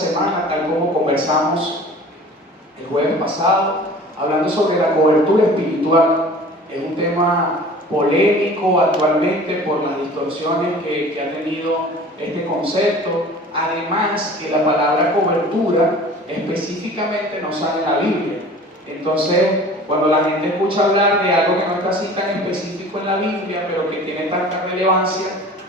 semana, tal como conversamos el jueves pasado, hablando sobre la cobertura espiritual. Es un tema polémico actualmente por las distorsiones que ha tenido este concepto. Además, que la palabra cobertura específicamente no sale en la Biblia. Entonces, cuando la gente escucha hablar de algo que no está así tan específico en la Biblia, pero que tiene tanta relevancia,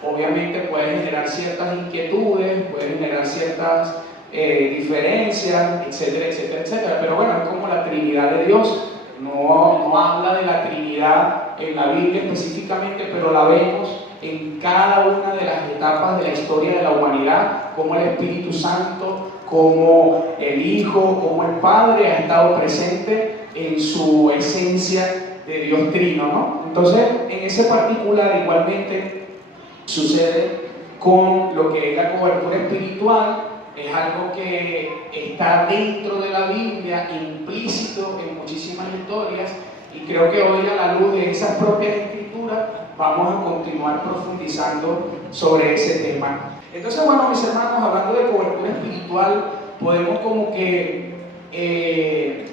obviamente puede generar ciertas inquietudes, puede generar ciertas diferencias, etcétera, etcétera, etcétera. Pero bueno, es como la Trinidad de Dios. No habla de la Trinidad en la Biblia específicamente, pero la vemos en cada una de las etapas de la historia de la humanidad, como el Espíritu Santo, como el Hijo, como el Padre ha estado presente en su esencia de Dios Trino, ¿no? Entonces, en ese particular igualmente sucede con lo que es la cobertura espiritual. Es algo que está dentro de la Biblia, implícito en muchísimas historias, y creo que hoy, a la luz de esas propias escrituras, vamos a continuar profundizando sobre ese tema. Entonces, bueno, mis hermanos, hablando de cobertura espiritual, podemos como que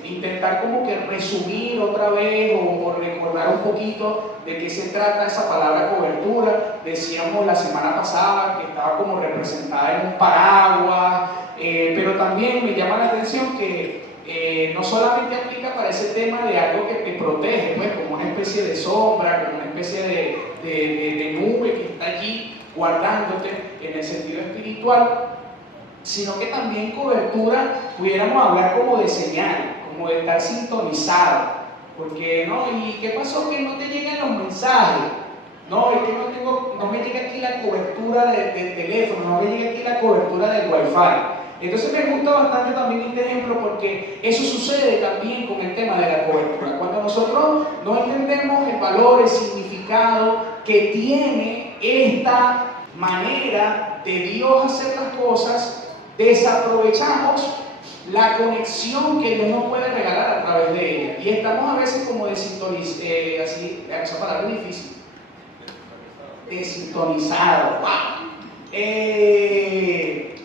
intentar como que resumir otra vez o recordar un poquito de qué se trata esa palabra cobertura. Decíamos la semana pasada que estaba como representada en un paraguas, pero también me llama la atención que no solamente aplica para ese tema de algo que te protege, pues, como una especie de sombra, como una especie de nube que está allí guardándote en el sentido espiritual, sino que también cobertura pudiéramos hablar como de señal, como de estar sintonizado. Porque, ¿no? ¿Y qué pasó? Que no te llegan los mensajes. No, es que no me llega aquí la cobertura del teléfono, no me llega aquí la cobertura del wifi. Entonces me gusta bastante también este ejemplo, porque eso sucede también con el tema de la cobertura. Cuando nosotros no entendemos el valor, el significado que tiene esta manera de Dios hacer las cosas, desaprovechamos la conexión que Dios nos puede regalar a través de ella. Y estamos a veces como desintonizados, esa palabra es difícil. Desintonizados. ¡Wow!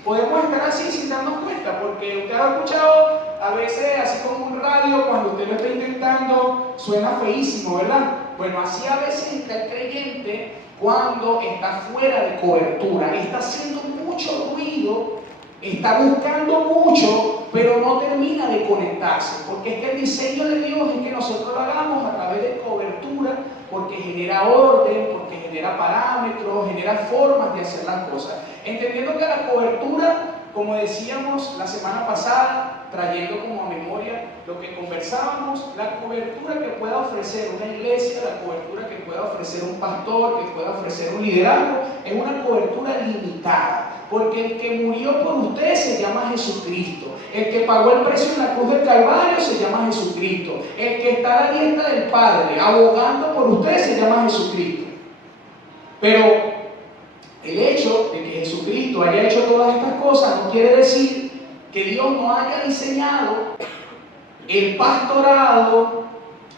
Podemos estar así sin darnos cuenta, porque usted ha escuchado a veces así como un radio, cuando usted lo está intentando, suena feísimo, ¿verdad? Bueno, así a veces está el creyente cuando está fuera de cobertura, está haciendo mucho ruido, está buscando mucho, pero no termina de conectarse, porque es que el diseño de Dios es que nosotros lo hagamos a través de cobertura, porque genera orden, porque genera parámetros, genera formas de hacer las cosas. Entendiendo que la cobertura, como decíamos la semana pasada, trayendo como a memoria lo que conversábamos, la cobertura que pueda ofrecer una iglesia, la cobertura que pueda ofrecer un pastor, que pueda ofrecer un liderazgo, es una cobertura limitada, porque el que murió por usted se llama Jesucristo, el que pagó el precio en la cruz del Calvario se llama Jesucristo, el que está a la diestra del Padre abogando por usted se llama Jesucristo. Pero el hecho de que Jesucristo haya hecho todas estas cosas no quiere decir que Dios no haya diseñado el pastorado,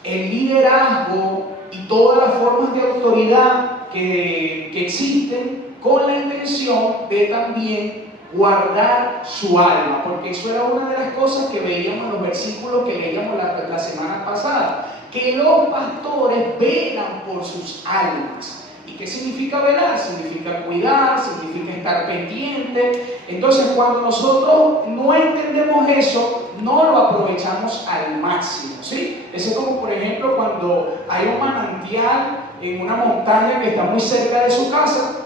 el liderazgo y todas las formas de autoridad que existen con la intención de también guardar su alma, porque eso era una de las cosas que veíamos en los versículos que leíamos la semana pasada, que los pastores velan por sus almas. ¿Y qué significa velar? Significa cuidar, significa estar pendiente. Entonces, cuando nosotros no entendemos eso, no lo aprovechamos al máximo, ¿sí? Eso es como, por ejemplo, cuando hay un manantial en una montaña que está muy cerca de su casa.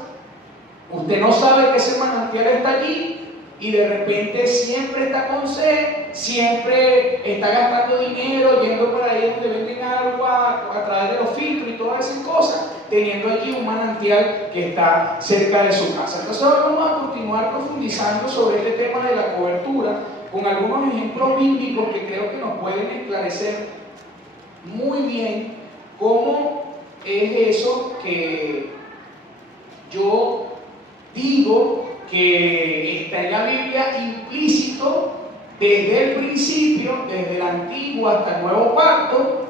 Usted no sabe que ese manantial está allí y de repente siempre está con sed, siempre está gastando dinero, yendo por ahí donde venden agua a través de los filtros y todas esas cosas, teniendo allí un manantial que está cerca de su casa. Entonces ahora vamos a continuar profundizando sobre este tema de la cobertura con algunos ejemplos bíblicos que creo que nos pueden esclarecer muy bien cómo es eso que yo digo que está en la Biblia implícito desde el principio, desde el Antiguo hasta el Nuevo Pacto,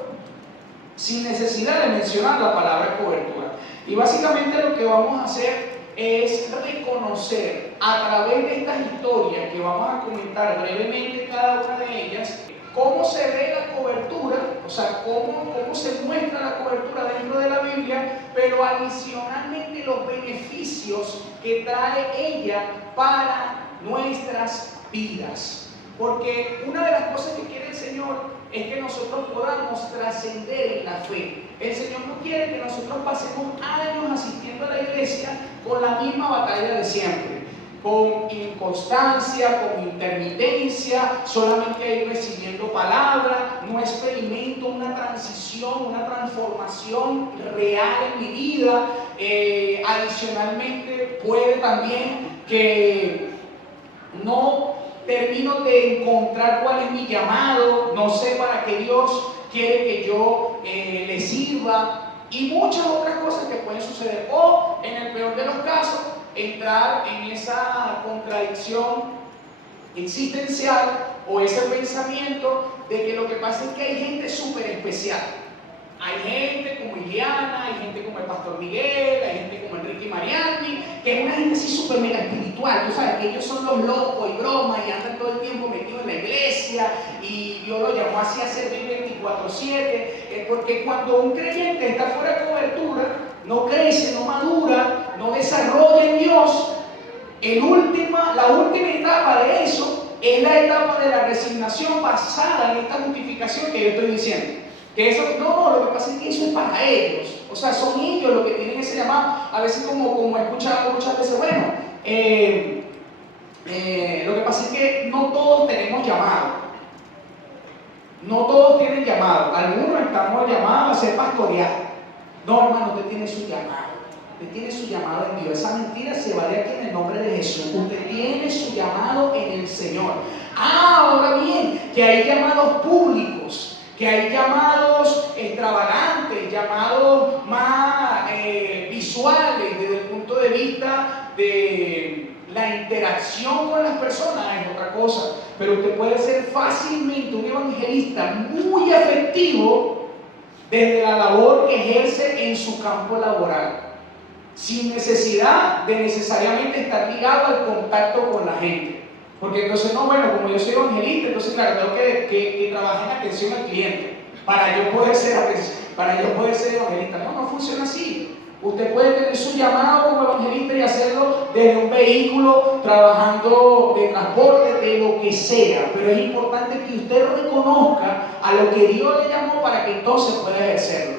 sin necesidad de mencionar la palabra cobertura. Y básicamente lo que vamos a hacer es reconocer a través de estas historias que vamos a comentar brevemente cada una de ellas, cómo se ve la cobertura, o sea, cómo se muestra la cobertura dentro de la Biblia, pero adicionalmente los beneficios que trae ella para nuestras vidas. Porque una de las cosas que quiere el Señor es que nosotros podamos trascender en la fe. El Señor no quiere que nosotros pasemos años asistiendo a la iglesia con la misma batalla de siempre, con inconstancia, con intermitencia, solamente ir recibiendo palabra, no experimento una transición, una transformación real en mi vida. Adicionalmente puede también que no termino de encontrar cuál es mi llamado, no sé para qué Dios quiere que yo le sirva, y muchas otras cosas que pueden suceder. O en el peor de los casos, entrar en esa contradicción existencial o ese pensamiento de que lo que pasa es que hay gente súper especial. Hay gente como Iliana, hay gente como el Pastor Miguel, hay gente como Enrique Mariani, que es una gente así súper mega espiritual. Tú sabes que ellos son los locos y bromas y andan todo el tiempo metidos en la iglesia, y Dios lo llamó así a servir 24/7, porque cuando un creyente está fuera de cobertura, no crece, no madura, no desarrolla en Dios, la última etapa de eso es la etapa de la resignación basada en esta justificación que yo estoy diciendo. Que eso, no, lo que pasa es que eso es para ellos. O sea, son ellos los que tienen ese llamado. A veces como he escuchado muchas veces, bueno, lo que pasa es que no todos tenemos llamado. No todos tienen llamado. Algunos estamos llamados a ser pastoreados. No, hermano, usted tiene su llamado. Usted tiene su llamado en Dios. Esa mentira se va de aquí en el nombre de Jesús. Usted tiene su llamado en el Señor. Ahora bien, que hay llamados públicos, que hay llamados extravagantes, llamados más visuales desde el punto de vista de la interacción con las personas, es otra cosa. Pero usted puede ser fácilmente un evangelista muy efectivo desde la labor que ejerce en su campo laboral, sin necesidad de necesariamente estar ligado al contacto con la gente. Porque entonces, no, bueno, como yo soy evangelista, entonces claro, tengo que trabajar en atención al cliente para yo poder ser evangelista. No funciona así. Usted puede tener su llamado como evangelista y hacerlo desde un vehículo, trabajando de transporte, de lo que sea, pero es importante que usted reconozca a lo que Dios le llamó para que entonces pueda ejercerlo.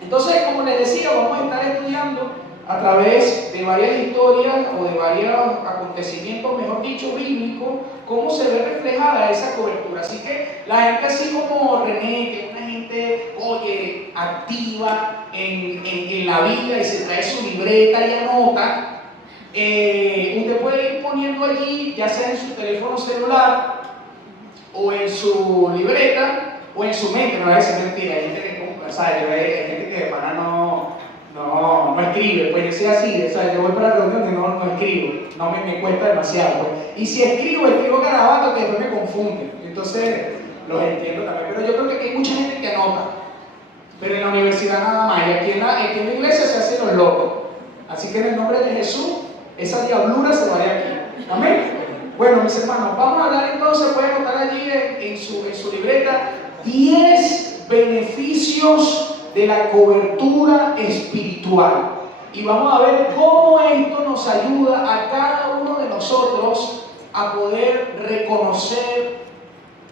Entonces, como les decía, vamos a estar estudiando a través de varias historias o de varios acontecimientos, mejor dicho, bíblicos, cómo se ve reflejada esa cobertura. Así que la gente así como René, que es una gente, activa en la vida y se trae su libreta y anota, usted puede ir poniendo allí, ya sea en su teléfono celular o en su libreta o en su mente. No es mentira, hay gente que compra, ¿sabes? Hay gente que de pana no escribe, pues yo soy así, ¿sabes? Yo voy para la reunión y no escribo, no me cuesta demasiado, pues. Y si escribo garabato que después me confunde, entonces los entiendo también. Pero yo creo que hay mucha gente que anota, pero en la universidad nada más, y aquí en la iglesia se hacen los locos. Así que en el nombre de Jesús, esa diablura se va de aquí. Amén. Bueno, mis hermanos, vamos a hablar entonces, pueden anotar allí en su libreta 10 beneficios de la cobertura espiritual. Y vamos a ver cómo esto nos ayuda a cada uno de nosotros a poder reconocer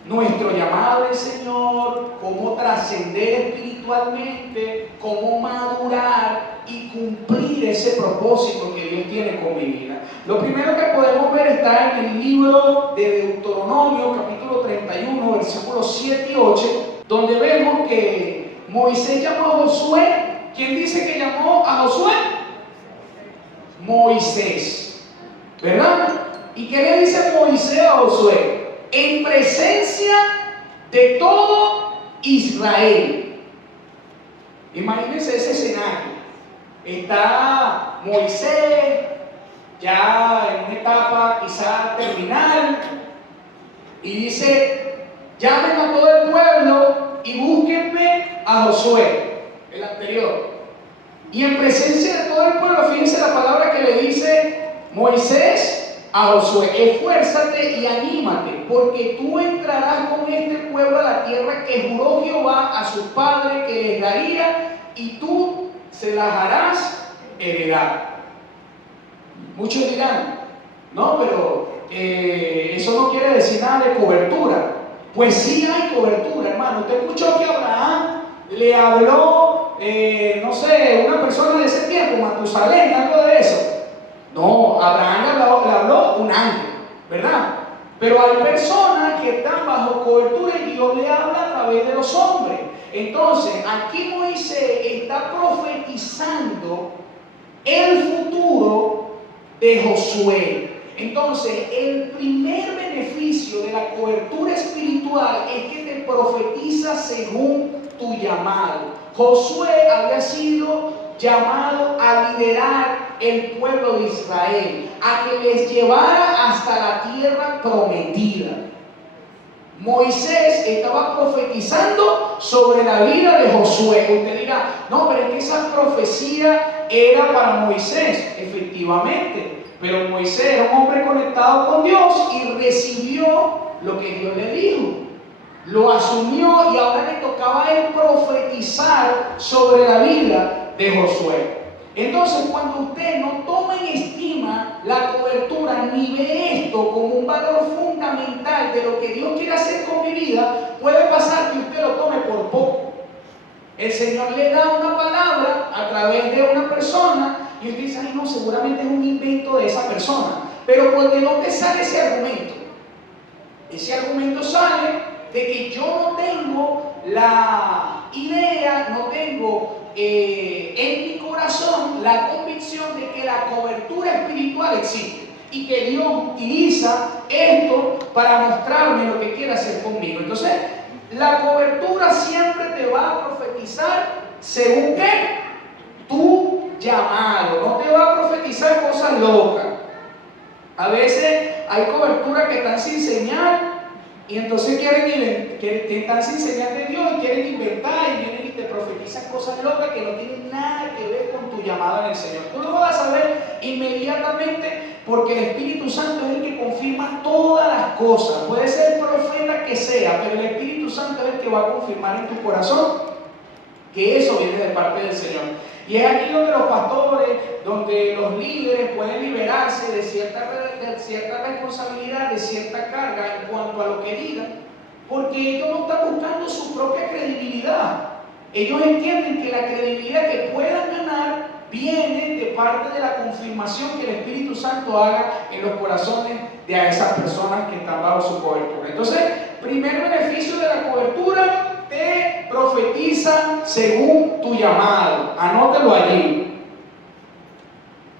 nuestro llamado del Señor, cómo trascender espiritualmente, cómo madurar y cumplir ese propósito que Dios tiene con mi vida. Lo primero que podemos ver está en el libro de Deuteronomio, capítulo 31, versículos 7 y 8, donde vemos que Moisés llamó a Josué. ¿Quién dice que llamó a Josué? Moisés, ¿verdad? ¿Y qué le dice Moisés a Josué? En presencia de todo Israel. Imagínense ese escenario. Está Moisés ya en una etapa quizá terminal y dice: llamen a todo el pueblo y búsquenme a Josué, el anterior. Y en presencia de todo el pueblo, fíjense la palabra que le dice Moisés a Josué: esfuérzate y anímate, porque tú entrarás con este pueblo a la tierra que juró Jehová a sus padres que les daría, y tú se las harás heredar. Muchos dirán, no, pero eso no quiere decir nada de cobertura. Pues sí hay cobertura, hermano. Usted escuchó que Abraham le habló, no sé, una persona de ese tiempo, Matusalén, algo de eso. No, Abraham le habló un ángel, ¿verdad? Pero hay personas que están bajo cobertura y Dios le habla a través de los hombres. Entonces, aquí Moisés está profetizando el futuro de Josué. Entonces, el primer beneficio de la cobertura espiritual es que te profetiza según tu llamado. Josué había sido llamado a liderar el pueblo de Israel, a que les llevara hasta la tierra prometida. Moisés estaba profetizando sobre la vida de Josué. Usted dirá, no, pero es que esa profecía era para Moisés. Efectivamente, pero Moisés era un hombre conectado con Dios y recibió lo que Dios le dijo. Lo asumió y ahora le tocaba a él profetizar sobre la vida de Josué. Entonces, cuando usted no toma en estima la cobertura ni ve esto como un valor fundamental de lo que Dios quiere hacer con mi vida, puede pasar que usted lo tome por poco. El Señor le da una palabra a través de una persona y usted dice, ay no, seguramente es un invento de esa persona. Pero ¿de dónde sale ese argumento? Ese argumento sale de que yo no tengo la idea, no tengo en mi corazón la convicción de que la cobertura espiritual existe y que Dios utiliza esto para mostrarme lo que quiere hacer conmigo. Entonces, la cobertura siempre te va a profetizar según qué, tu llamado. No te va a profetizar cosas locas. A veces hay cobertura que están sin señal y entonces están sin señal de Dios y quieren inventar y vienen y te profetizan cosas locas que no tienen nada que ver con tu llamada en el Señor. Tú lo vas a saber inmediatamente porque el Espíritu Santo es el que confirma todas las cosas. Puede ser el profeta que sea, pero el Espíritu Santo es el que va a confirmar en tu corazón que eso viene de parte del Señor. Y es aquí donde los pastores, donde los líderes pueden liberarse de cierta responsabilidad, de cierta carga en cuanto a lo que digan, porque ellos no están buscando su propia credibilidad. Ellos entienden que la credibilidad que puedan ganar viene de parte de la confirmación que el Espíritu Santo haga en los corazones de esas personas que están bajo su cobertura. Entonces, primer beneficio de la cobertura, te profetiza según tu llamado. Anótelo allí.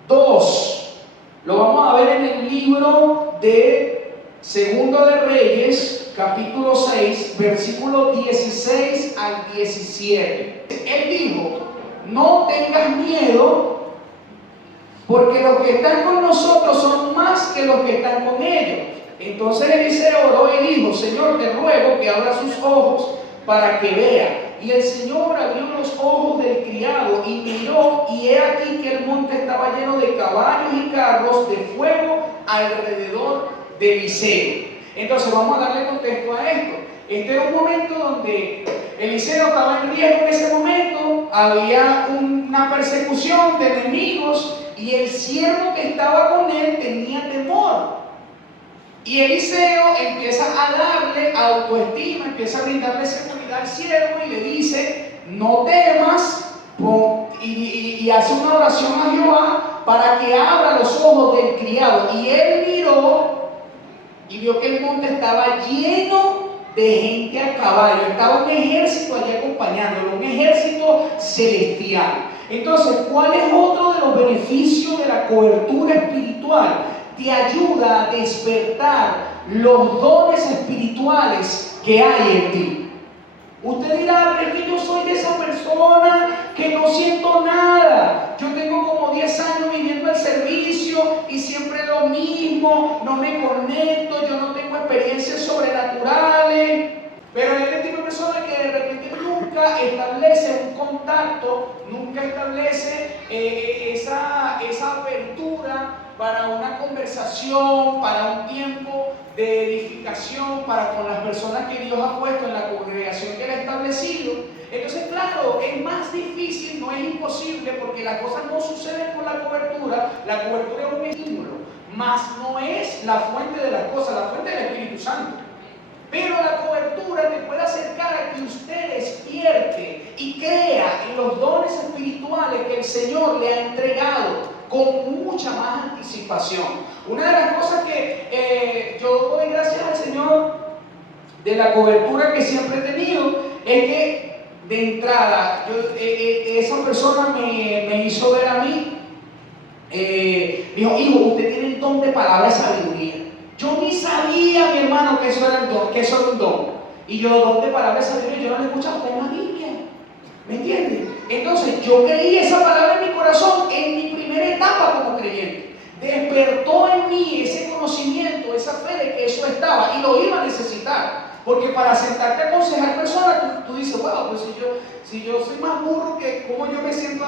2. Lo vamos a ver en el libro de Segundo de Reyes, capítulo 6, versículos 16 al 17. Él dijo, no tengas miedo, porque los que están con nosotros son más que los que están con ellos. Entonces Eliseo oró y dijo, Señor, te ruego que abra sus ojos para que vea. Y el Señor abrió los ojos del criado y miró, y he aquí que el monte estaba lleno de caballos y carros de fuego alrededor de Eliseo. Entonces vamos a darle contexto a esto. Este era un momento donde Eliseo estaba en riesgo en ese momento, había una persecución de enemigos y el siervo que estaba con él tenía temor. Y Eliseo empieza a darle autoestima, empieza a brindarle seguridad al siervo y le dice, no temas, y hace una oración a Jehová para que abra los ojos del criado. Y él miró y vio que el monte estaba lleno de gente a caballo, estaba un ejército allí acompañándolo, un ejército celestial. Entonces, ¿cuál es otro de los beneficios de la cobertura espiritual? Te ayuda a despertar los dones espirituales que hay en ti. Usted dirá, pero es que yo soy de esa persona que no siento nada. Yo tengo como 10 años viviendo el servicio y siempre lo mismo, no me conecto, yo no tengo experiencias sobrenaturales. Pero hay este tipo de personas que de repente nunca establece un contacto, nunca establece esa apertura para una conversación, para un tiempo de edificación, para con las personas que Dios ha puesto en la congregación que Él ha establecido. Entonces, claro, es más difícil, no es imposible, porque las cosas no suceden con la cobertura es un estímulo, mas no es la fuente de las cosas, la fuente del Espíritu Santo. Pero la cobertura te puede acercar a que usted despierte y crea en los dones espirituales que el Señor le ha entregado con mucha más anticipación. Una de las cosas que yo doy gracias al Señor de la cobertura que siempre he tenido es que de entrada esa persona me hizo ver a mí, dijo: hijo, usted tiene el don de palabra y sabiduría. Yo ni sabía, mi hermano, que eso era un don. Y yo, don de palabra y sabiduría, yo no lo he escuchado en la Biblia. ¿Me entiendes? Entonces, yo creí esa palabra en mi corazón en mi primera etapa como creyente. Despertó en mí ese conocimiento, esa fe de que eso estaba y lo iba a necesitar. Porque para sentarte a aconsejar personas, tú dices: wow, pues si yo soy más burro, que ¿cómo yo me siento?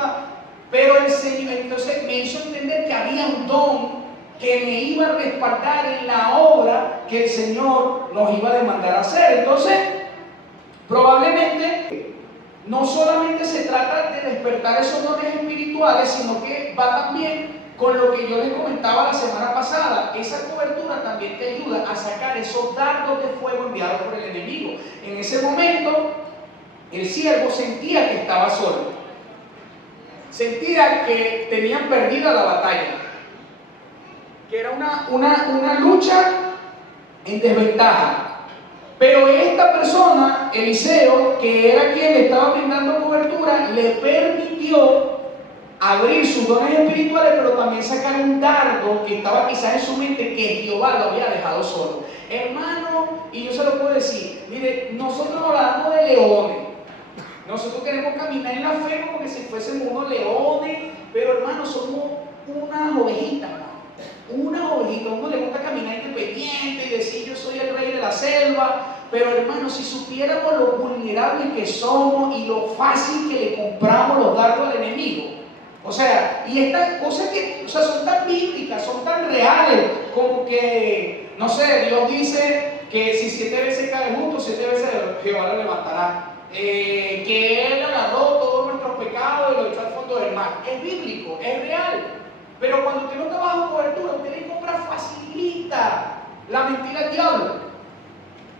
Pero el Señor entonces me hizo entender que había un don que me iba a respaldar en la obra que el Señor nos iba a demandar hacer. Entonces, probablemente no solamente se trata de despertar esos dones espirituales, sino que va también con lo que yo les comentaba la semana pasada. Esa cobertura también te ayuda a sacar esos dardos de fuego enviados por el enemigo. En ese momento, el siervo sentía que estaba solo, sentía que tenían perdida la batalla, que era una lucha en desventaja. Pero esta persona, Eliseo, que era quien le estaba brindando cobertura, le permitió abrir sus dones espirituales, pero también sacar un dardo que estaba quizás en su mente, que Jehová lo había dejado solo. Hermano, y yo se lo puedo decir, mire, nosotros hablamos de leones. Nosotros queremos caminar en la fe como que si fuésemos unos leones, pero hermano, somos unas ovejitas. Uno le gusta caminar independiente y decir: yo soy el rey de la selva. Pero hermano, si supiéramos lo vulnerables que somos y lo fácil que le compramos los dardos al enemigo. O sea, y estas cosas que, o sea, son tan bíblicas, son tan reales, como que, no sé, Dios dice que si 7 veces cae justo, 7 veces Jehová lo levantará. Que Él agarró todos nuestros pecados y lo echó al fondo del mar. Es bíblico, es real. Pero cuando usted no está bajo cobertura, usted le compra facilita la mentira al diablo.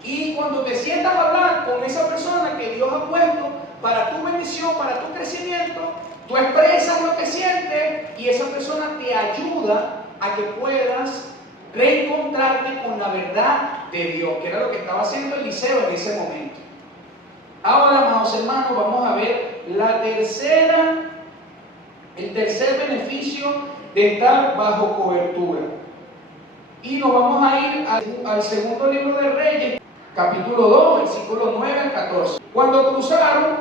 Y cuando te sientas a hablar con esa persona que Dios ha puesto para tu bendición, para tu crecimiento, tú expresas lo que sientes y esa persona te ayuda a que puedas reencontrarte con la verdad de Dios, que era lo que estaba haciendo Eliseo en ese momento. Ahora, amados hermanos, vamos a ver el tercer beneficio de estar bajo cobertura. Y nos vamos a ir al segundo libro de Reyes, capítulo 2, versículos 9 al 14. Cuando cruzaron,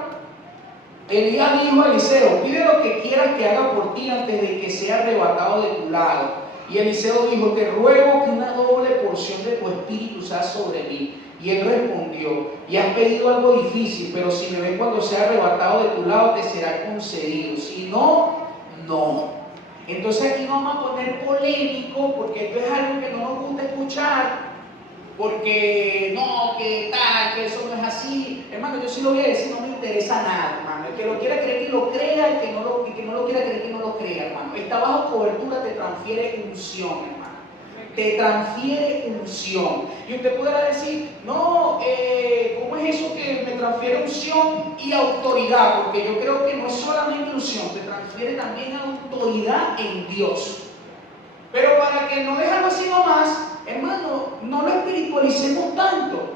Elías dijo a Eliseo: pide lo que quieras que haga por ti antes de que sea arrebatado de tu lado. Y Eliseo dijo: te ruego que una doble porción de tu espíritu sea sobre mí. Y él respondió: y has pedido algo difícil, pero si me ves cuando sea arrebatado de tu lado, te será concedido. Si no, no. Entonces aquí vamos a poner polémico, porque esto es algo que no nos gusta escuchar, porque no, que tal, que eso no es así. Hermano, yo sí lo voy a decir, no me interesa nada, hermano. El que lo quiera creer, que lo crea; el que no lo quiera creer, que no lo crea, hermano. Esta bajo cobertura te transfiere unción, hermano. Te transfiere unción. Y usted podrá decir: no, ¿cómo es eso que me transfiere unción y autoridad? Porque yo creo que no es solamente unción, te transfiere también autoridad en Dios. Pero para que no dejarlo así nomás, hermano, no lo espiritualicemos tanto.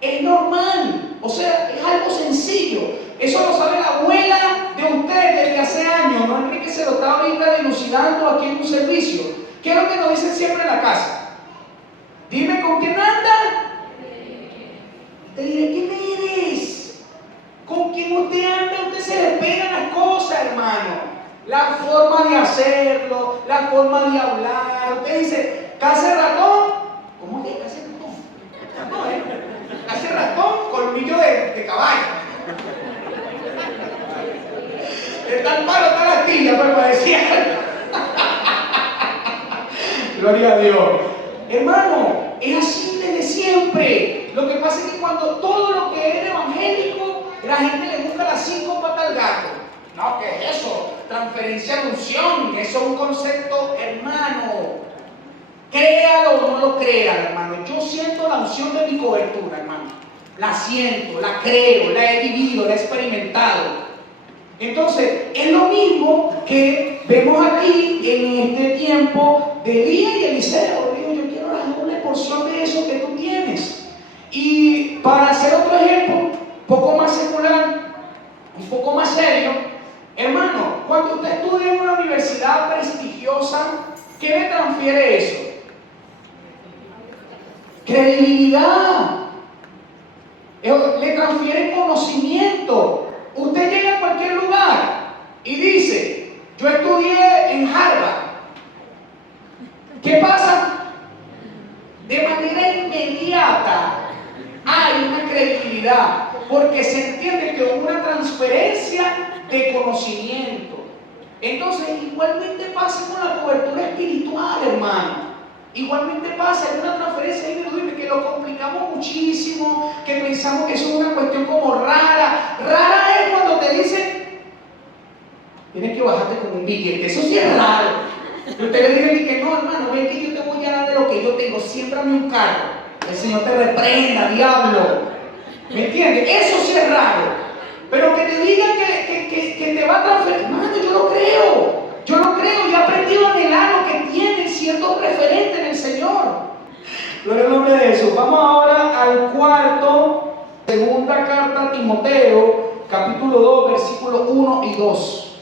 Es normal, o sea, es algo sencillo. Eso lo sabe la abuela de usted desde hace años. No, Enrique se lo está ahorita dilucidando aquí en un servicio. ¿Qué es lo que nos dicen siempre en la casa? Dime con quién anda. Te diré quién eres. Con quién usted anda, usted se le pegan las cosas, hermano. La forma de hacerlo, la forma de hablar. Usted dice: casa de ratón. ¿Cómo que casa de ratón? No, casa de ratón, colmillo de caballo. De tal palo está la astilla, pues para decir. Gloria a Dios. Hermano, es así desde siempre. Lo que pasa es que cuando todo lo que es evangélico, la gente le busca las 5 patas al gato. No, ¿qué es eso? Transferencia de unción. Eso es un concepto, hermano. Créalo o no lo crea, hermano. Yo siento la unción de mi cobertura, hermano. La siento, la creo, la he vivido, la he experimentado. Entonces, es lo mismo que vemos aquí en este tiempo de Elías y Eliseo. Digo, yo quiero la doble porción de eso que tú tienes. Y para hacer otro ejemplo, un poco más secular, un poco más serio, hermano, cuando usted estudia en una universidad prestigiosa, ¿qué le transfiere eso? Credibilidad. Le transfiere conocimiento. Usted llega a cualquier lugar y dice, yo estudié en Harvard. ¿Qué pasa? De manera inmediata hay una credibilidad, porque se entiende que hubo una transferencia de conocimiento. Entonces, igualmente pasa con la cobertura espiritual, hermano. Igualmente pasa, hay una transferencia individual que lo complicamos muchísimo, que pensamos que eso es una cuestión como rara. Rara es cuando te dicen, tienes que bajarte con un billete. Eso sí es raro. Y usted le dice que no, hermano, ven que yo te voy a dar de lo que yo tengo, siémbrame un carro. El Señor te reprenda, diablo. ¿Me entiendes? Eso sí es raro. Pero que te digan que te va a transferir, hermano, yo lo creo. Yo lo creo y he aprendido a anhelar lo que tienen ciertos referentes en el Señor. Gloria al nombre de Jesús. Vamos ahora al cuarto, segunda carta a Timoteo, capítulo 2, versículos 1 y 2.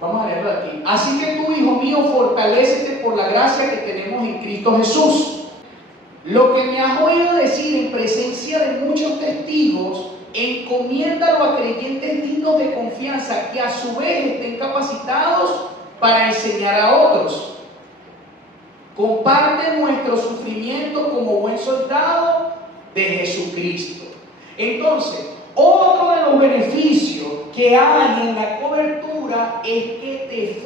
Vamos a leerlo aquí. Así que tú, hijo mío, fortalécete por la gracia que tenemos en Cristo Jesús. Lo que me has oído decir en presencia de muchos testigos, encomiéndalo a creyentes dignos de confianza que a su vez estén capacitados para enseñar a otros. Comparte nuestro sufrimiento como buen soldado de Jesucristo. Entonces, otro de los beneficios que hay en la cobertura es que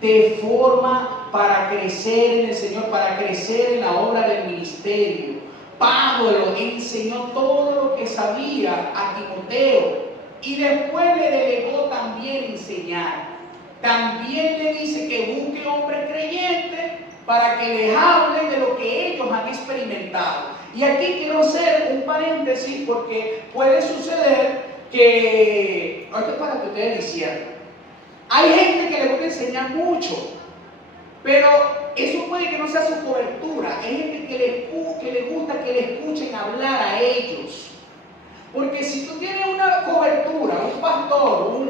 te forma para crecer en el Señor, para crecer en la obra del ministerio. Pablo enseñó todo lo que sabía a Timoteo y después le delegó también enseñar. También le dice que busque hombres creyentes para que les hablen de lo que ellos han experimentado. Y aquí quiero hacer un paréntesis porque puede suceder que, esto es para que ustedes disciernan, hay gente que le gusta enseñar mucho, pero eso puede que no sea su cobertura. Hay gente que le gusta que le escuchen hablar a ellos. Porque si tú tienes una cobertura, un pastor,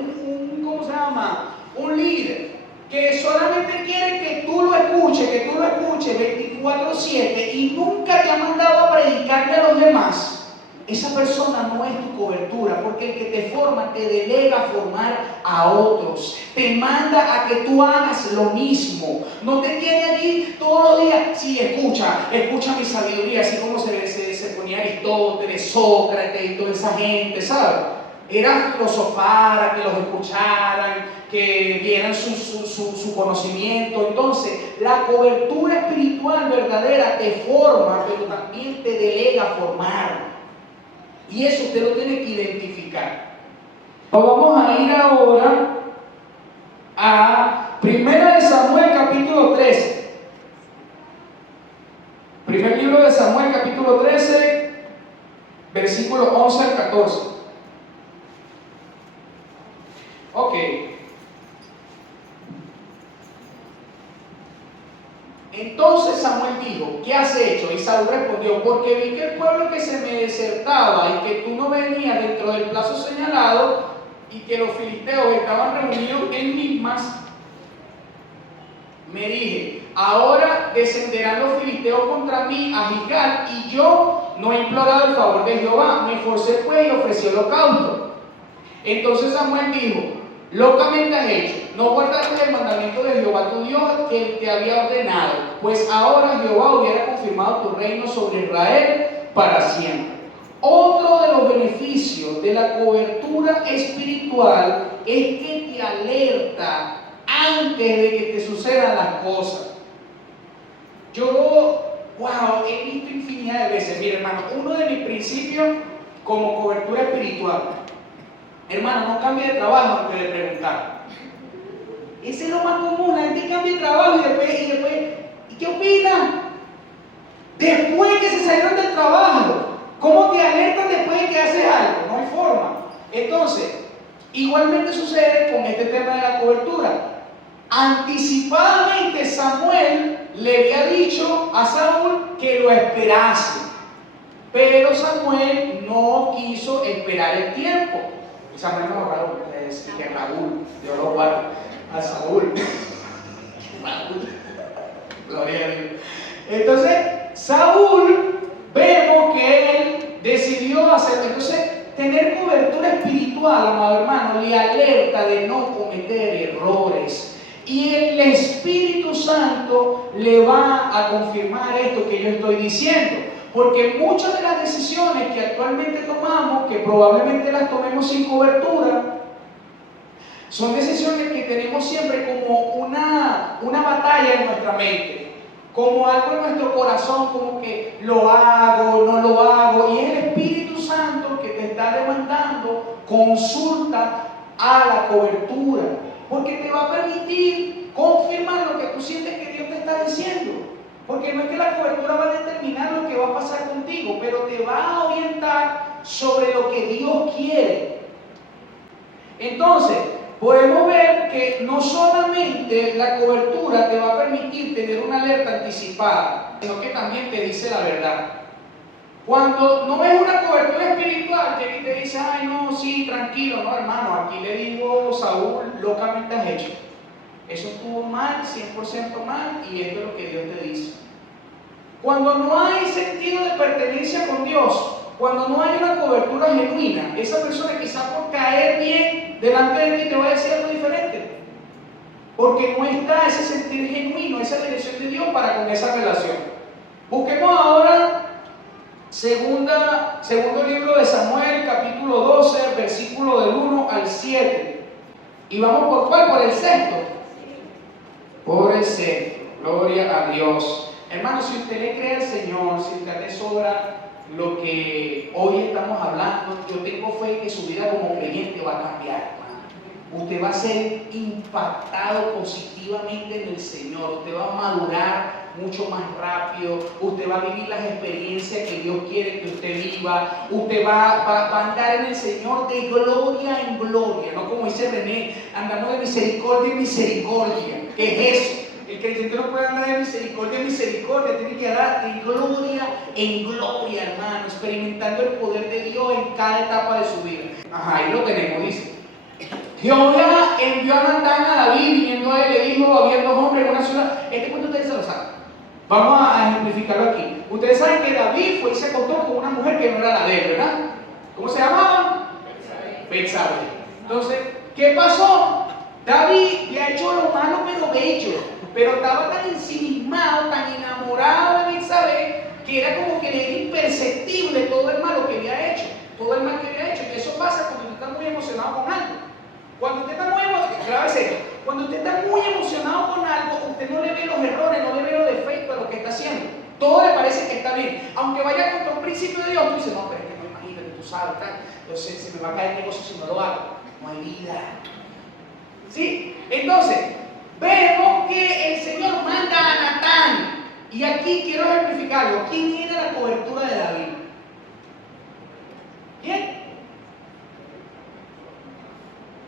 ¿cómo se llama? Un líder, que solamente quiere que tú lo escuches 24/7 y nunca te ha mandado a predicarle a los demás, esa persona no es tu cobertura, porque el que te forma te delega a formar a otros, te manda a que tú hagas lo mismo, no te tiene allí todos los días. Sí, escucha mi sabiduría, así como se ponía Aristóteles, Sócrates y toda esa gente, ¿sabes? Era filosofar, que los escucharan, que vieran su conocimiento. Entonces, la cobertura espiritual verdadera te forma, pero también te delega a formar. Y eso usted lo tiene que identificar. Vamos a ir ahora a 1 Samuel capítulo 13. Primer libro de Samuel capítulo 13, versículos 11 al 14. Ok. Entonces Samuel dijo, ¿qué has hecho? Y Saúl respondió, porque vi que el pueblo que se me desertaba y que tú no venías dentro del plazo señalado y que los filisteos estaban reunidos en Mismas, me dije, ahora descenderán los filisteos contra mí a Gilgal, y yo no he implorado el favor de Jehová. Me esforcé pues y ofrecí holocausto. Entonces Samuel dijo, locamente has hecho, no guardaste el mandamiento de Jehová tu Dios que él te había ordenado, pues ahora Jehová hubiera confirmado tu reino sobre Israel para siempre. Otro de los beneficios de la cobertura espiritual es que te alerta antes de que te sucedan las cosas. Yo, he visto infinidad de veces, mire hermano, uno de mis principios como cobertura espiritual, hermano, no cambie de trabajo antes de preguntar. Ese es lo más común, la gente cambia de trabajo y después, ¿y qué opina? Después que se salieron del trabajo, ¿cómo te alertan después de que haces algo? No hay forma. Entonces, igualmente sucede con este tema de la cobertura. Anticipadamente Samuel le había dicho a Saúl que lo esperase, pero Samuel no quiso esperar el tiempo. Y Samuel me ahorró, y que Raúl, Dios lo guarde, a Saúl. Gloria a Dios. Entonces, Saúl, vemos que él decidió hacer. Entonces, tener cobertura espiritual, amado hermano, le alerta de no cometer errores. Y el Espíritu Santo le va a confirmar esto que yo estoy diciendo. Porque muchas de las decisiones que actualmente tomamos, que probablemente las tomemos sin cobertura, son decisiones que tenemos siempre como una batalla en nuestra mente, como algo en nuestro corazón, como que lo hago, no lo hago, y es el Espíritu Santo que te está demandando consulta a la cobertura, porque te va a permitir confirmar lo que tú sientes que Dios te está diciendo. Porque no es que la cobertura va a determinar lo que va a pasar contigo, pero te va a orientar sobre lo que Dios quiere. Entonces, podemos ver que no solamente la cobertura te va a permitir tener una alerta anticipada, sino que también te dice la verdad. Cuando no es una cobertura espiritual, que te dice, ay no, sí, tranquilo, no hermano, aquí le digo, Saúl, locamente has hecho. Eso estuvo mal, 100% mal, y esto es lo que Dios te dice. Cuando no hay sentido de pertenencia con Dios, cuando no hay una cobertura genuina, esa persona quizás por caer bien delante de ti te va a decir algo diferente. Porque no está ese sentir genuino, esa dirección de Dios para con esa relación. Busquemos ahora segundo libro de Samuel, capítulo 12, versículo del 1 al 7. Y vamos por ¿cuál? Por el sexto. Por el sexto. Gloria a Dios. Hermano, si usted le cree al Señor, si usted le sobra lo que hoy estamos hablando, yo tengo fe que su vida como creyente va a cambiar, hermano. Usted va a ser impactado positivamente en el Señor, usted va a madurar mucho más rápido, usted va a vivir las experiencias que Dios quiere que usted viva, usted va a andar en el Señor de gloria en gloria, no como dice René, andamos de misericordia en misericordia. ¿Qué es eso? El creyente no puede andar de misericordia en misericordia, tiene que andar de gloria en gloria, hermano, experimentando el poder de Dios en cada etapa de su vida. Ajá, ahí lo tenemos, dice. Jehová envió a Natán a David, viniendo a él, le dijo, había dos hombres en una ciudad. Este cuento ustedes se lo saben. Vamos a ejemplificarlo aquí. Ustedes saben que David fue y se acostó con una mujer que no era la de él, ¿verdad? ¿Cómo se llamaba? Betsabé. Entonces, ¿qué pasó? David le ha hecho lo malo pero bello. Pero estaba tan ensimismado, tan enamorado de Betsabé, que era como que le era imperceptible todo el mal que había hecho, todo el mal que había hecho. Y eso pasa cuando usted está muy emocionado con algo. Cuando usted está muy emocionado, cuando usted está muy emocionado con algo, usted no le ve los errores, no le ve los defectos de lo que está haciendo. Todo le parece que está bien. Aunque vaya contra un principio de Dios, tú dices, no, pero es que no, imagínate, tú sabes, entonces se me va a caer el negocio si no lo hago. No hay vida. ¿Sí? Entonces, vemos que el Señor manda a Natán. Y aquí quiero ejemplificarlo. ¿Quién era la cobertura de David? ¿Quién?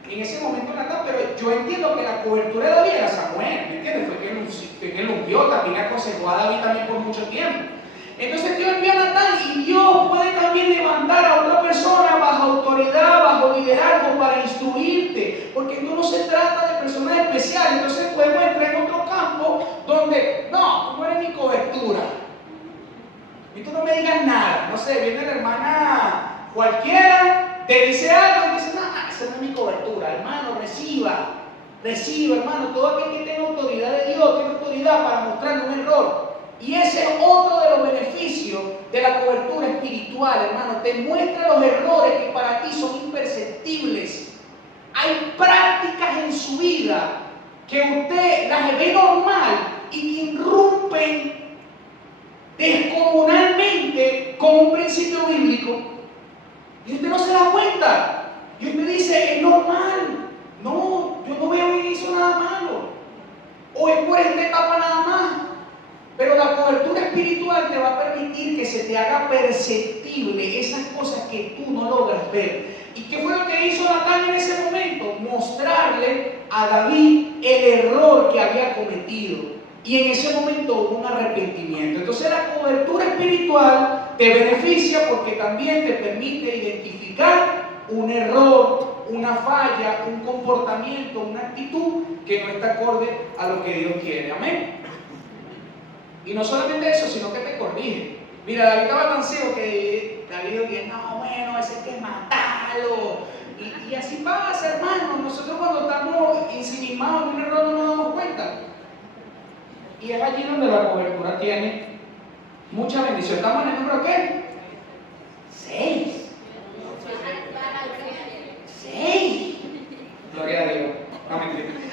En ese momento Natán, pero yo entiendo que la cobertura de David era Samuel, ¿me entiendes? Fue que él ungió, también aconsejó a David también por mucho tiempo. Entonces Dios envía a Natán y Dios puede también levantar a otra persona bajo autoridad, bajo liderazgo para instruirte, porque esto no se trata de personas especiales. Entonces podemos entrar en otro campo donde, no, tú no eres mi cobertura y tú no me digas nada. No sé, viene la hermana cualquiera, te dice algo y dice, no, esa no es mi cobertura. Hermano, reciba, hermano. Todo aquel que tenga autoridad de Dios tiene autoridad para mostrarle un error. Y ese es otro de los beneficios de la cobertura espiritual, hermano, te muestra los errores que para ti son imperceptibles. Hay prácticas en su vida que usted las ve normal y que irrumpen descomunalmente con un principio bíblico y usted no se da cuenta y usted dice, es normal, no, yo no veo que hizo nada malo o es por esta etapa nada más. Pero la cobertura espiritual te va a permitir que se te haga perceptible esas cosas que tú no logras ver. ¿Y qué fue lo que hizo Natán en ese momento? Mostrarle a David el error que había cometido. Y en ese momento hubo un arrepentimiento. Entonces la cobertura espiritual te beneficia porque también te permite identificar un error, una falla, un comportamiento, una actitud que no está acorde a lo que Dios quiere. Amén. Y no solamente eso, sino que te corrige. Mira, David estaba tan ciego que David dice, no, bueno, ese hay que matarlo. Y así pasa, hermano. Nosotros cuando estamos ensimismados en un error no nos damos cuenta. Y es allí donde la cobertura tiene mucha bendición. ¿Estamos en el número qué? 6. 6. Gloria a Dios. Amén.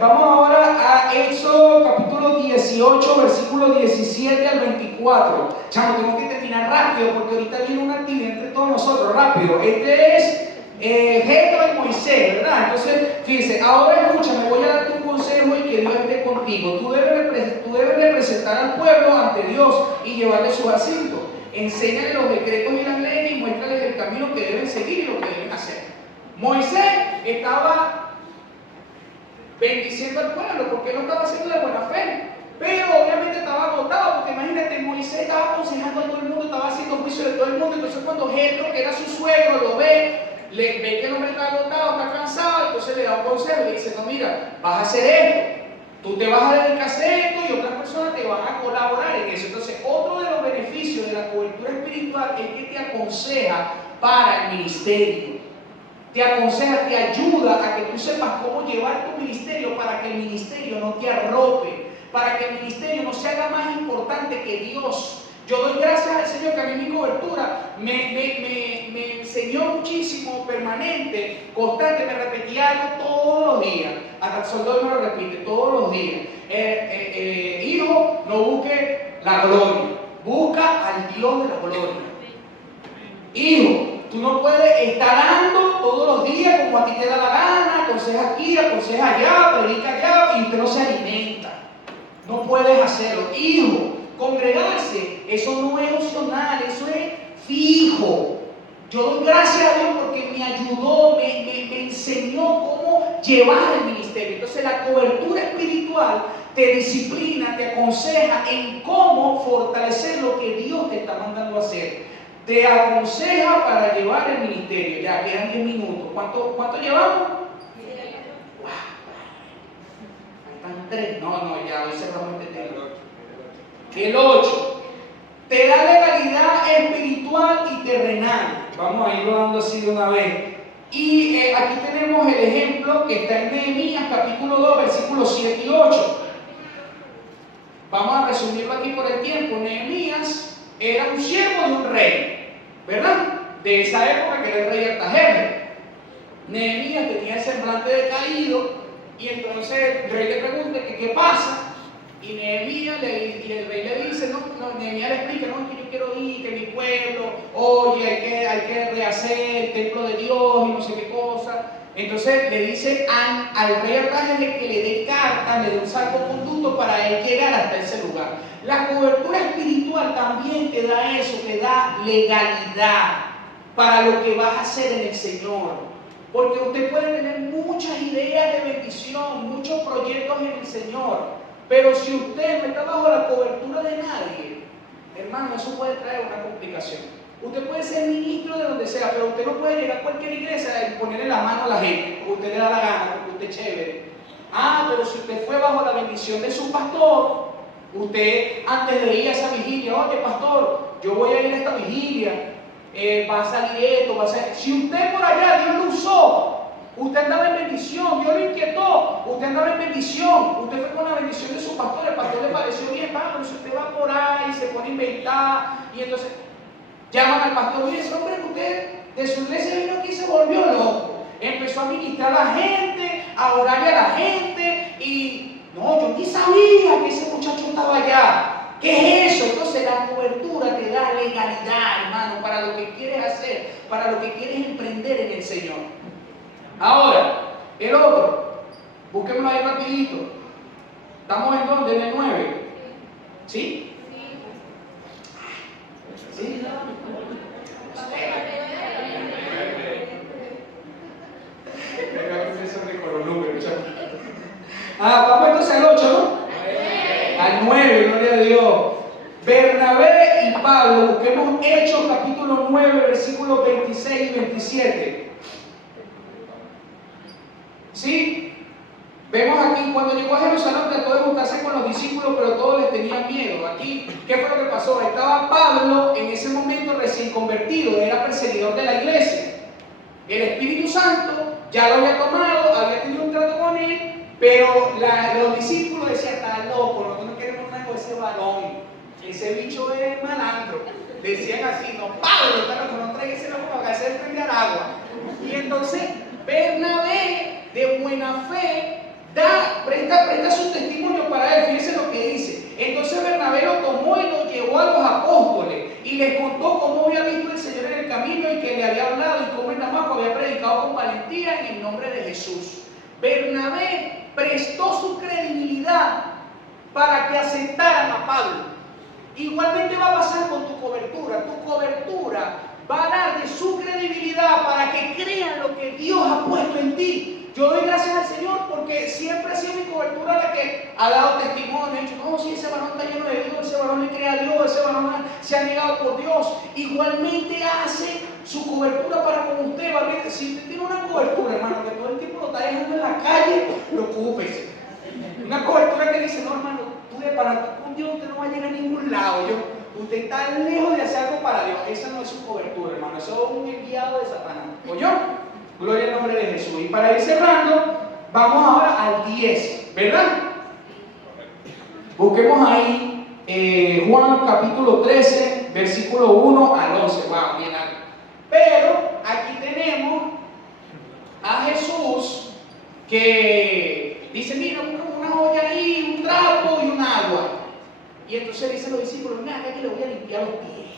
Vamos ahora a Éxodo capítulo 18, versículo 17 al 24. Chamo, tengo que terminar rápido porque ahorita viene una actividad entre todos nosotros, rápido. Este es Jetro y Moisés, ¿verdad? Entonces, fíjense, ahora escúchame, voy a darte un consejo y que Dios esté contigo. Tú debes representar al pueblo ante Dios y llevarle su asunto. Enséñale los decretos y las leyes y muéstrales el camino que deben seguir y lo que deben hacer. Moisés estaba bendiciendo al pueblo porque él lo estaba haciendo de buena fe, pero obviamente estaba agotado porque imagínate, Moisés estaba aconsejando a todo el mundo, estaba haciendo juicio de todo el mundo. Entonces cuando Jetro, que era su suegro, lo ve que el hombre está agotado, está cansado, entonces le da un consejo y le dice, no, mira, vas a hacer esto, tú te vas a dedicar a hacer esto y otras personas te van a colaborar en eso. Entonces otro de los beneficios de la cobertura espiritual es que te aconseja para el ministerio. Te aconseja, te ayuda a que tú sepas cómo llevar tu ministerio para que el ministerio no te arrope, para que el ministerio no se haga más importante que Dios. Yo doy gracias al Señor que a mí mi cobertura me enseñó muchísimo, permanente, constante, me repetía algo todos los días. Hasta el soldado me lo repite todos los días. Hijo, no busque la gloria, busca al Dios de la gloria. Hijo, tú no puedes estar dando todos los días como a ti te da la gana, aconseja aquí, aconseja allá, predica allá y usted no se alimenta. No puedes hacerlo. Hijo, congregarse, eso no es opcional, eso es fijo. Yo doy gracias a Dios porque me ayudó, me enseñó cómo llevar el ministerio. Entonces la cobertura espiritual te disciplina, te aconseja en cómo fortalecer lo que Dios te está mandando a hacer. Te aconseja para llevar el ministerio. Ya quedan 10 minutos. ¿Cuánto llevamos? Faltan 3. No, ya hoy cerramos este tema. El 8. Te da legalidad espiritual y terrenal. Vamos a irlo dando así de una vez. Y aquí tenemos el ejemplo que está en Nehemías capítulo 2, versículos 7 y 8. Vamos a resumirlo aquí por el tiempo. Nehemías era un siervo de un rey, ¿verdad? De esa época que era el rey Artajerjes. Nehemías tenía el semblante decaído y entonces el rey le pregunta que qué pasa. Y Nehemías y el rey le dice, Nehemías le explica, no, que yo quiero ir, que mi pueblo, oye, hay que rehacer el templo de Dios y no sé qué cosa. Entonces le dice al rey Artajerjes que le dé carta, le dé un salvoconducto para él llegar hasta ese lugar. La cobertura espiritual también te da eso, te da legalidad para lo que vas a hacer en el Señor. Porque usted puede tener muchas ideas de bendición, muchos proyectos en el Señor. Pero si usted no está bajo la cobertura de nadie, hermano, eso puede traer una complicación. Usted puede ser ministro de donde sea, pero usted no puede llegar a cualquier iglesia y ponerle la mano a la gente, porque usted le da la gana, porque usted es chévere. Pero si usted fue bajo la bendición de su pastor, usted antes de ir a esa vigilia, oye pastor, yo voy a ir a esta vigilia, va a salir esto, va a salir. Si usted por allá Dios lo usó, Usted andaba en bendición, Dios lo inquietó. Usted andaba en bendición, usted fue con la bendición de su pastor. El pastor le pareció bien, vamos, usted va por ahí, se pone a inventar. Y entonces llaman al pastor y dice: hombre, que usted de su iglesia vino aquí y se volvió loco. Empezó a ministrar a la gente, a orarle a la gente. Y no, yo ni sabía que ese muchacho estaba allá. ¿Qué es eso? Entonces la cobertura te da legalidad, hermano, para lo que quieres hacer, para lo que quieres emprender en el Señor. Ahora, el otro, busquémoslo ahí rapidito. ¿Estamos en dónde? En el 9. ¿Sí? ¿Sí? Vamos entonces al 8, ¿no? Al 9, gloria a Dios. Bernabé y Pablo, busquemos Hechos capítulo 9, versículos 26 y 27. ¿Sí? Vemos aquí, cuando llegó a Jerusalén trató de juntarse con los discípulos, pero todos les tenían miedo. Aquí, ¿qué fue lo que pasó? Estaba Pablo en ese momento recién convertido, era perseguidor de la iglesia. El Espíritu Santo ya lo había tomado, había tenido un trato con él, pero los discípulos decían: está loco, nosotros no queremos nada con ese varón, ese bicho es malandro. Decían así: no, Pablo, está loco, no traiga ese loco para hacer frente al agua. Y entonces Bernabé, de buena fe, presta su testimonio para él. Fíjense lo que dice. Entonces Bernabé lo tomó y lo llevó a los apóstoles y les contó cómo había visto el Señor en el camino y que le había hablado, y cómo en Damasco había predicado con valentía en el nombre de Jesús. Bernabé prestó su credibilidad para que aceptaran a Pablo. Igualmente va a pasar con tu cobertura. Tu cobertura va a dar de su credibilidad para que crean lo que Dios ha puesto en ti. Yo doy gracias al Señor porque siempre ha sido mi cobertura la que ha dado testimonio. He dicho: no, si ese varón está lleno de Dios, ese varón le cree a Dios, ese varón se ha negado por Dios. Igualmente hace su cobertura para con usted, ¿vale? Si usted tiene una cobertura, hermano, que todo el tiempo lo está dejando en la calle, preocúpese. Una cobertura que dice: no, hermano, tú de para con Dios usted no va a llegar a ningún lado. Usted está lejos de hacer algo para Dios. Esa no es su cobertura, hermano. Eso es un enviado de Satanás. ¿Oyó? Gloria al nombre de Jesús. Y para ir cerrando, vamos ahora al 10, ¿verdad? Busquemos ahí Juan capítulo 13, versículo 1 al 11. Wow, bien alto. Pero aquí tenemos a Jesús que dice: mira, una olla ahí, un trapo y un agua. Y entonces dicen los discípulos: vengan acá que le voy a limpiar los pies.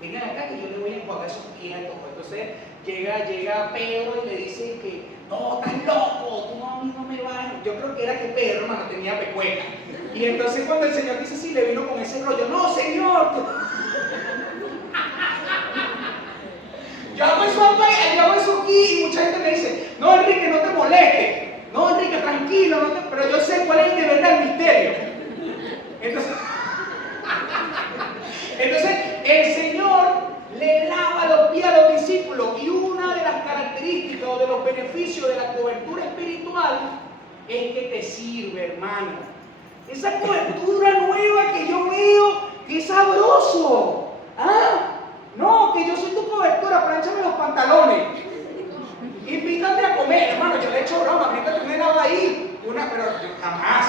Vengan acá que yo le voy a enjuagar esos pies a todos. Entonces llega Pedro y le dice que: no, estás loco, tú a mí no me vas. Yo creo que era que Pedro, hermano, tenía pecueca. Y entonces cuando el Señor dice así, le vino con ese rollo: no, Señor, yo hago eso aquí. Y mucha gente me dice: no, Enrique, no te molestes. No, Enrique, tranquilo, pero yo sé cuál es de verdad el misterio. Entonces el Señor le lava los pies a los discípulos, y una de las características o de los beneficios de la cobertura espiritual es que te sirve, hermano. Esa cobertura nueva que yo veo, que es sabroso. No, que yo soy tu cobertura, plánchame los pantalones. Invítame a comer, hermano, yo le he hecho broma, invítame un helado ahí. Pero yo jamás,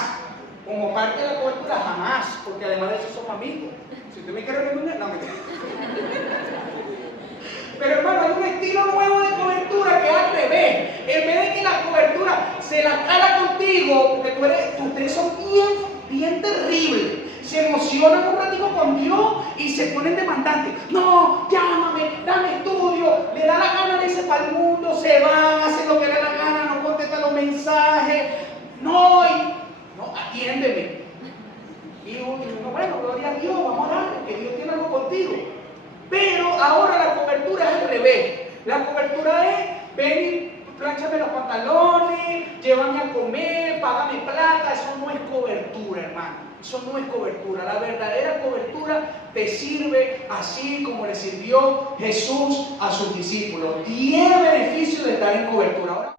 como parte de la cobertura, jamás, porque además de eso somos amigos. Si usted me quiere ver un helado, no me quiere. Pero hermano, hay un estilo nuevo de cobertura que es al revés. En vez de que la cobertura se la cala contigo, porque ustedes son bien terribles. Se emocionan un ratito con Dios y se ponen demandantes. No, llámame, dame estudio. Le da la gana de irse para el mundo, se van, hacen lo que le da la gana, no contestan los mensajes. No, atiéndeme. Y uno, bueno, gloria a Dios, vamos a orar, que Dios tiene algo contigo. Pero ahora la cobertura es al revés. La cobertura es: ven y plánchame los pantalones, llévame a comer, págame plata. Eso no es cobertura, hermano. Eso no es cobertura. La verdadera cobertura te sirve así como le sirvió Jesús a sus discípulos. 10 beneficios de estar en cobertura. Ahora,